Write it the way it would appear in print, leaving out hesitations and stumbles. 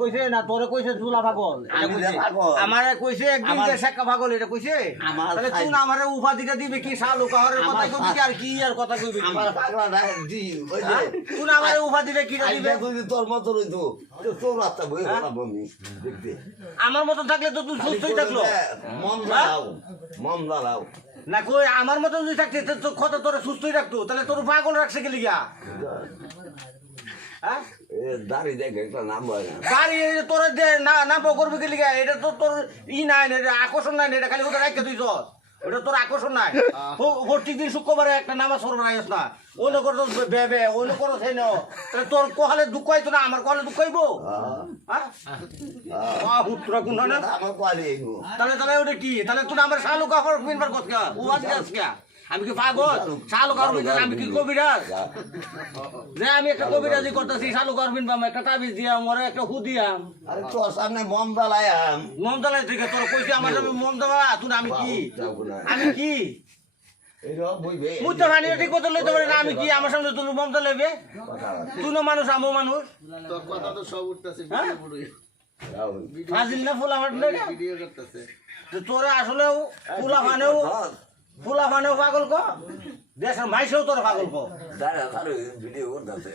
কইছে না তোরে কইছে তুলা পাগল এটা কইছে আমারে কইছে একদিন যে শেকা পাগল এটা কইছে তাহলে তুই না আমারে উপাধিটা দিবে কি শালু কাহরের কথা কইবি কি আর কি আর কথা কইবি আমার পাগলা না দি ওই যে তুই না আমারে উপাধিটা কিটা দিবে তুই তোর মত রইতো তোর রাস্তা বই হলাম আমি দেখতে আমার মত থাকলে তো তুই সুস্থই থাকলো মম লাও না কই আমার মত যদি থাকতে তো কত তোরে সুস্থই রাখতো তাহলে তোর পাগল রাখছে কি লিগা হ্যাঁ দাড়ি দেখে একটা নাম হয় না গাড়ি তোর না করবি কি লিগা এটা তো তোর ই নাই এটা আকর্ষণ নাই এটা খালি ওটা রাখতে তুই ওটা তোর আকর্ষণ নাই প্রত্যেক দিন শুক্রবারে একটা নামাজ পড়বে আইস না অন্য করে তো বেবে অন্য করে সেই নো তাহলে তোর কহালে দুঃখ হইতো না আমার কহালে দুঃখ হইব হ্যাঁ হুত্রা কোন না আমার পালি তাহলে তাহলে ওটা কি তাহলে তুই আমার শালু কাপড় পিনবার কথা উবাদ গাছ কে আমি কি পাগল শালু কাপড় পিনবার আমি কি কবিরাজ যে আমি একটা কবিরাজি করতেছি শালু কাপড় পিনবাম একটা তাবিজ দিয়াম ওরা একটা হু দিয়াম আরে তোর সামনে মম জ্বালায়াম মমতালাই থেকে তোর কইছি আমার সামনে মমতা তুই আমি কি আমি কি মুদ্রা ভানি ঠিক কথা লইতে পারি না আমি কি আমার সামনে তুই মমতা লইবে তুই না মানুষ আমো মানুষ তোর কথা তো সব উঠতেছে ফাজিল না ফুলা ফাটলে ভিডিও করতেছে তোরে আসলেও ফুলা ফানেও পাগল ক দেশের মাইসেও তোর পাগল ক দাঁড়া তার ভিডিও করতেছে